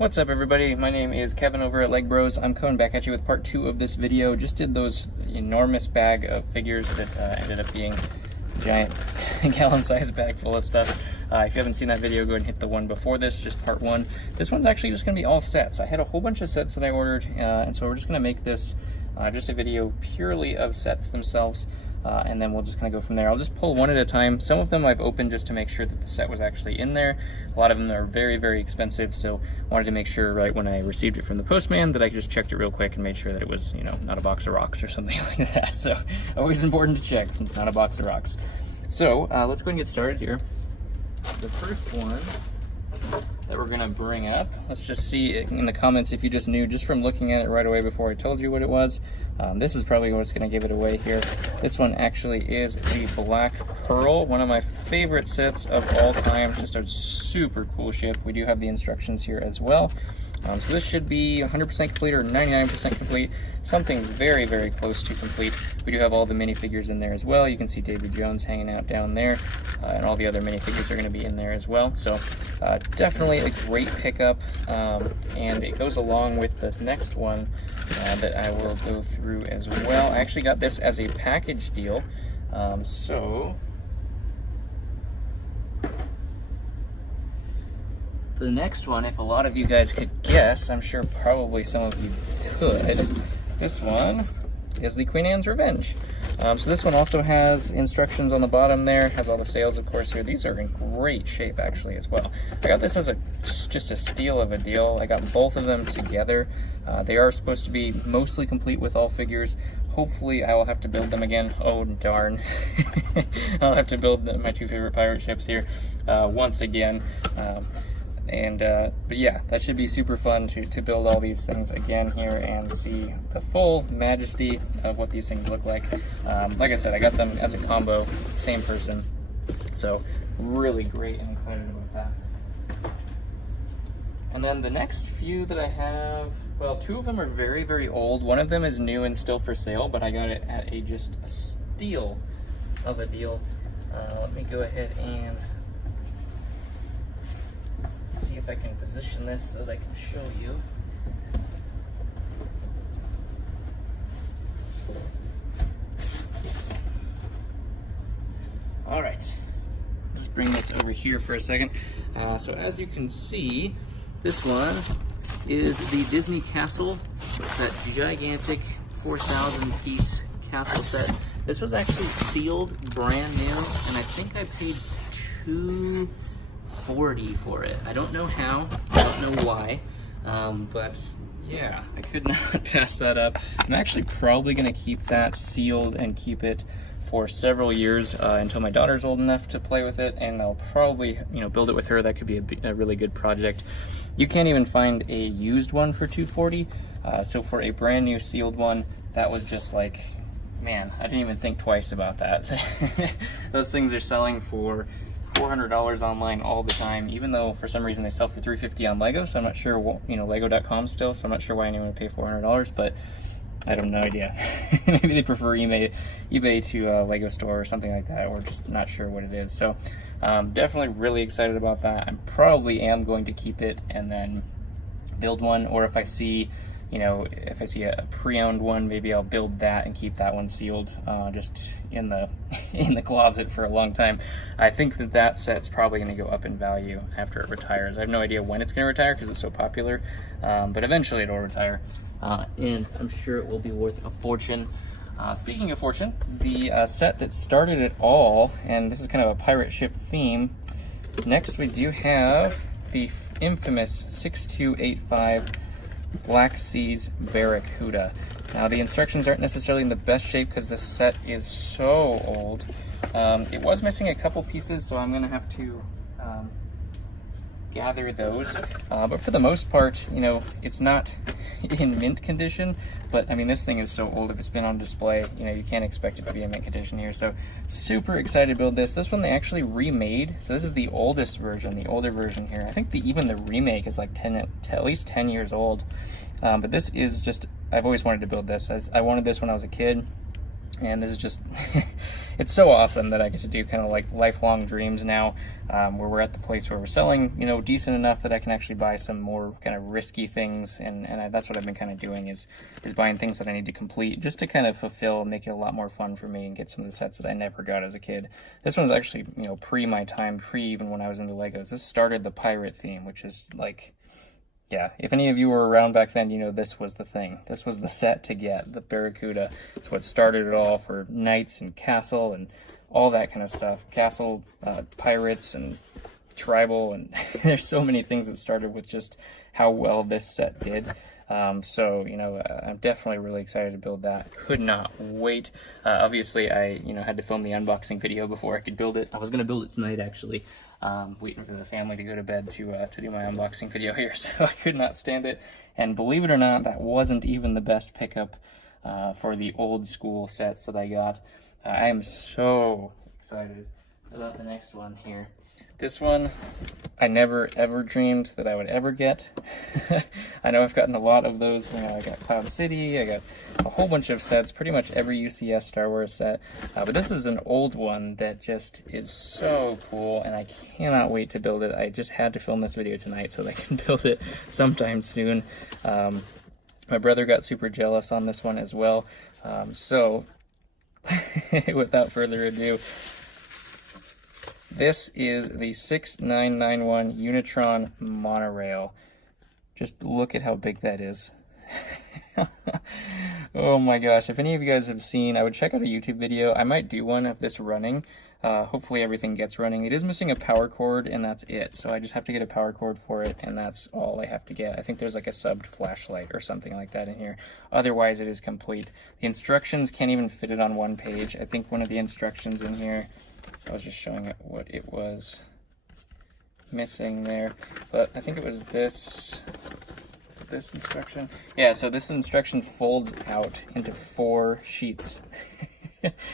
What's up everybody, my name is Kevin over at LEGbrOs. I'm coming back at you with part 2 of this video. Just did those enormous bag of figures that ended up being a giant gallon-sized bag full of stuff. If you haven't seen that video, go ahead and hit the one before this, just part 1. This one's actually just going to be all sets. I had a whole bunch of sets that I ordered, and so we're just going to make this just a video purely of sets themselves. And then we'll just kind of go from there. I'll just pull one at a time. Some of them I've opened just to make sure that the set was actually in there. A lot of them are very, very expensive, so I wanted to make sure right when I received it from the postman that I just checked it real quick and made sure that it was, you know, not a box of rocks or something like that. So always important to check, not a box of rocks. So let's go and get started here. The first one that we're gonna bring up, let's just see in the comments if you just knew just from looking at it right away before I told you what it was. This is probably what's gonna give it away here. This one actually is the Black Pearl, one of my favorite sets of all time. Just a super cool ship. We do have the instructions here as well. So this should be 100% complete or 99% complete, something very, very close to complete. We do have all the minifigures in there as well. You can see Davy Jones hanging out down there, and all the other minifigures are going to be in there as well. So definitely a great pickup, and it goes along with this next one that I will go through as well. I actually got this as a package deal, so the next one, if a lot of you guys could guess, I'm sure probably some of you could, this one is the Queen Anne's Revenge. So this one also has instructions on the bottom there, has all the sails of course here. These are in great shape actually as well. I got this as just a steal of a deal. I got both of them together. They are supposed to be mostly complete with all figures. Hopefully I will have to build them again. Oh darn. I'll have to build my two favorite pirate ships here once again. But yeah, that should be super fun to build all these things again here and see the full majesty of what these things look like. Like I said, I got them as a combo, same person, so really great and excited about that. And then the next few that I have, well, two of them are very, very old. One of them is new and still for sale, but I got it at just a steal of a deal. Let me go ahead and see if I can position this so that I can show you. All right, just bring this over here for a second. So as you can see, this one is the Disney Castle, that gigantic 4,000 piece castle set. This was actually sealed brand new, and I think I paid $240 for it. I don't know how, I don't know why, but yeah, I could not pass that up. I'm actually probably gonna keep that sealed and keep it for several years until my daughter's old enough to play with it, and I'll probably, you know, build it with her. That could be a really good project. You can't even find a used one for $240, so for a brand new sealed one, that was just like, man, I didn't even think twice about that. Those things are selling for $400 online all the time, even though for some reason they sell for $350 on Lego, so I'm not sure, you know, Lego.com still, so I'm not sure why anyone would pay $400, but I have no idea. Maybe they prefer eBay to Lego store or something like that, or just not sure what it is. So definitely really excited about that. I probably am going to keep it and then build one, or if I see, you know, if I see a pre-owned one, maybe I'll build that and keep that one sealed just in the closet for a long time. I think that set's probably going to go up in value after it retires. I have no idea when it's going to retire because it's so popular, but eventually it'll retire, and I'm sure it will be worth a fortune. Speaking of fortune, the set that started it all, and this is kind of a pirate ship theme, next we do have the infamous 6285 Black Seas Barracuda. Now the instructions aren't necessarily in the best shape because this set is so old. It was missing a couple pieces, so I'm gonna have to gather those, but for the most part, you know, it's not in mint condition, but I mean, this thing is so old. If it's been on display, you know, you can't expect it to be in mint condition here. So super excited to build this. This one they actually remade, so this is the oldest version, the older version here. I think even the remake is like at least 10 years old, but this is just, I've always wanted to build this. I wanted this when I was a kid. And this is just, it's so awesome that I get to do kind of like lifelong dreams now, where we're at the place where we're selling, you know, decent enough that I can actually buy some more kind of risky things. And that's what I've been kind of doing is buying things that I need to complete just to kind of fulfill and make it a lot more fun for me and get some of the sets that I never got as a kid. This one's actually, you know, pre my time, pre even when I was into Legos. This started the pirate theme, which is like, yeah, if any of you were around back then, you know this was the thing. This was the set to get, the Barracuda. It's what started it all for knights and castle and all that kind of stuff. Castle, pirates, and tribal, and there's so many things that started with just how well this set did. So, you know, I'm definitely really excited to build that. Could not wait. Obviously, I, you know, had to film the unboxing video before I could build it. I was going to build it tonight, actually. Waiting for the family to go to bed to do my unboxing video here, so I could not stand it. And believe it or not, that wasn't even the best pickup for the old school sets that I got. I am so excited about the next one here. This one, I never ever dreamed that I would ever get. I know I've gotten a lot of those. You know, I got Cloud City, I got a whole bunch of sets, pretty much every UCS Star Wars set. But this is an old one that just is so cool, and I cannot wait to build it. I just had to film this video tonight so that I can build it sometime soon. My brother got super jealous on this one as well. So, without further ado, this is the 6991 Unitron monorail. Just look at how big that is. Oh my gosh, if any of you guys have seen, I would check out a YouTube video. I might do one of this running. Hopefully everything gets running. It is missing a power cord, and that's it. So I just have to get a power cord for it, and that's all I have to get. I think there's like a subbed flashlight or something like that in here. Otherwise, it is complete. The instructions can't even fit it on one page. I think one of the instructions in here, I was just showing it what it was missing there, but I think it was this instruction. Yeah, so this instruction folds out into 4 sheets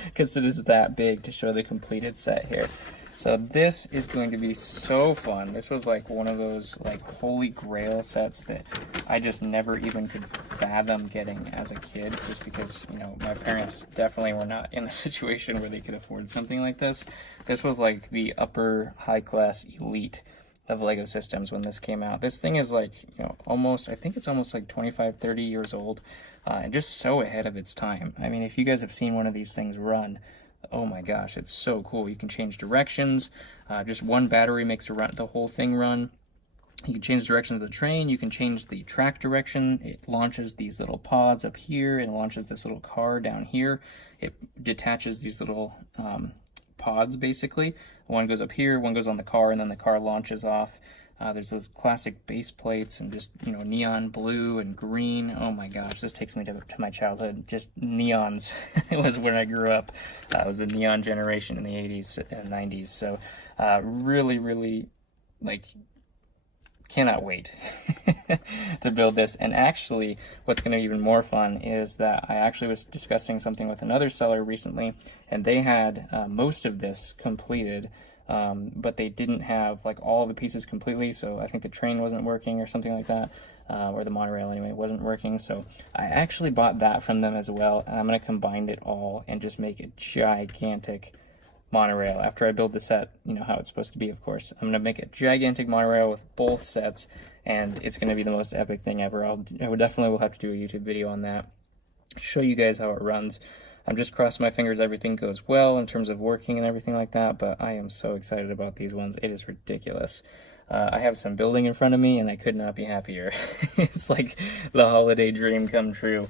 because it is that big to show the completed set here. So this is going to be so fun. This was like one of those like holy grail sets that I just never even could fathom getting as a kid, just because, you know, my parents definitely were not in a situation where they could afford something like this. This was like the upper high class elite of Lego systems when this came out. This thing is like, you know, almost, I think it's almost like 25, 30 years old, and just so ahead of its time. I mean, if you guys have seen one of these things run, oh my gosh, it's so cool. You can change directions. Just one battery makes the whole thing run. You can change the direction of the train. You can change the track direction. It launches these little pods up here and launches this little car down here. It detaches these little pods, basically. One goes up here, one goes on the car, and then the car launches off. There's those classic base plates and just, you know, neon blue and green. Oh my gosh, this takes me to my childhood. Just neons. It was when I grew up. It was the neon generation in the 80s and 90s. So really, really, like, cannot wait to build this. And actually, what's going to be even more fun is that I actually was discussing something with another seller recently, and they had most of this completed, but they didn't have like all the pieces completely. So I think the train wasn't working or something like that, or the monorail anyway wasn't working. So I actually bought that from them as well, and I'm going to combine it all and just make a gigantic monorail after I build the set, you know, how it's supposed to be, of course. I'm going to make a gigantic monorail with both sets, and it's going to be the most epic thing ever. I definitely will have to do a YouTube video on that, show you guys how it runs. I'm just crossing my fingers everything goes well in terms of working and everything like that, but I am so excited about these ones. It is ridiculous. I have some building in front of me, and I could not be happier. It's like the holiday dream come true.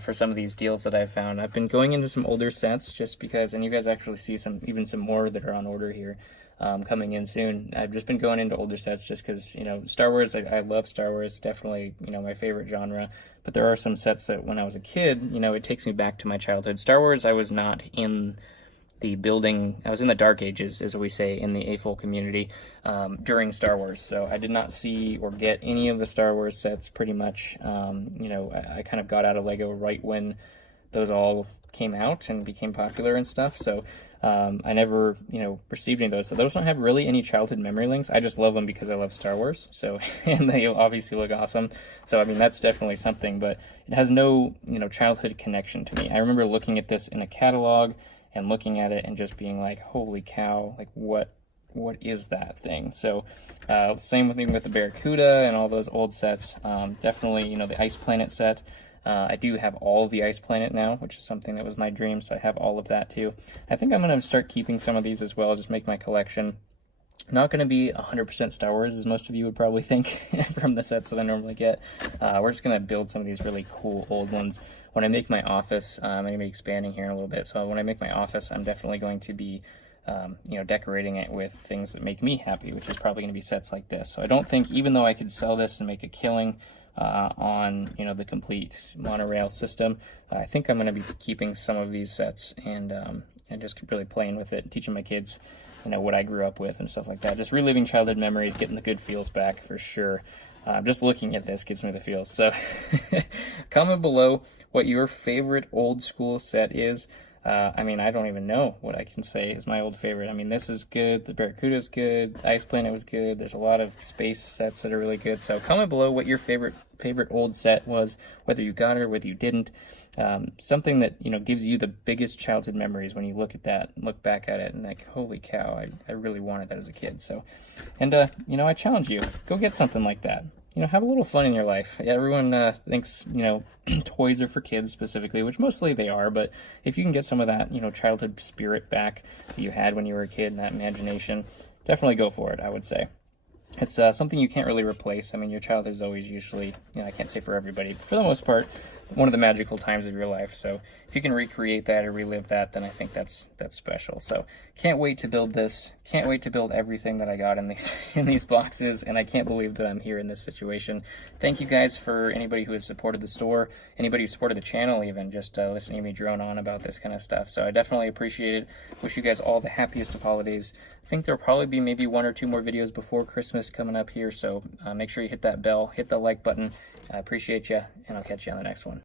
For some of these deals that I've found. I've been going into some older sets just because, and you guys actually see even some more that are on order here coming in soon. I've just been going into older sets just because, you know, Star Wars, I love Star Wars, definitely, you know, my favorite genre, but there are some sets that when I was a kid, you know, it takes me back to my childhood. Star Wars, I was not in the building, I was in the dark ages, as we say in the AFOL community, during Star Wars, so I did not see or get any of the Star Wars sets pretty much. You know, I kind of got out of Lego right when those all came out and became popular and stuff, so I never, received any of those. So those don't have really any childhood memory links. I just love them because I love Star Wars. So, and they obviously look awesome. So, I mean, that's definitely something, but it has no, childhood connection to me. I remember looking at this in a catalog and looking at it and just being like, holy cow, like what is that thing? So, same thing with the Barracuda and all those old sets. Definitely, the Ice Planet set. I do have all of the Ice Planet now, which is something that was my dream, so I have all of that too. I think I'm going to start keeping some of these as well, just make my collection. Not going to be 100% Star Wars, as most of you would probably think from the sets that I normally get. We're just going to build some of these really cool old ones. When I make my office, I'm going to be expanding here in a little bit, so when I make my office, I'm definitely going to be decorating it with things that make me happy, which is probably going to be sets like this. So I don't think, even though I could sell this and make a killing on the complete monorail system, I think I'm going to be keeping some of these sets and just really playing with it, teaching my kids what I grew up with and stuff like that. Just reliving childhood memories, getting the good feels back for sure. Just looking at this gives me the feels. So comment below what your favorite old school set is. I mean, I don't even know what I can say is my old favorite. I mean, this is good. The Barracuda is good. Ice Planet was good. There's a lot of space sets that are really good. So comment below what your favorite old set was, whether you got it or whether you didn't. Something that, gives you the biggest childhood memories when you look at that, look back at it and like, holy cow, I really wanted that as a kid. So, and, I challenge you, go get something like that. Have a little fun in your life. Everyone thinks, toys are for kids specifically, which mostly they are, but if you can get some of that, childhood spirit back that you had when you were a kid and that imagination, definitely go for it, I would say. It's something you can't really replace. I mean, your childhood is always usually, I can't say for everybody, but for the most part, one of the magical times of your life. So if you can recreate that or relive that, then I think that's special. So can't wait to build this. Can't wait to build everything that I got in these boxes, and I can't believe that I'm here in this situation. Thank you guys for anybody who has supported the store, anybody who supported the channel, even just listening to me drone on about this kind of stuff. So I definitely appreciate it. Wish you guys all the happiest of holidays. I think there'll probably be maybe 1 or 2 more videos before Christmas coming up here, so make sure you hit that bell, hit the like button. I appreciate you, and I'll catch you on the next one.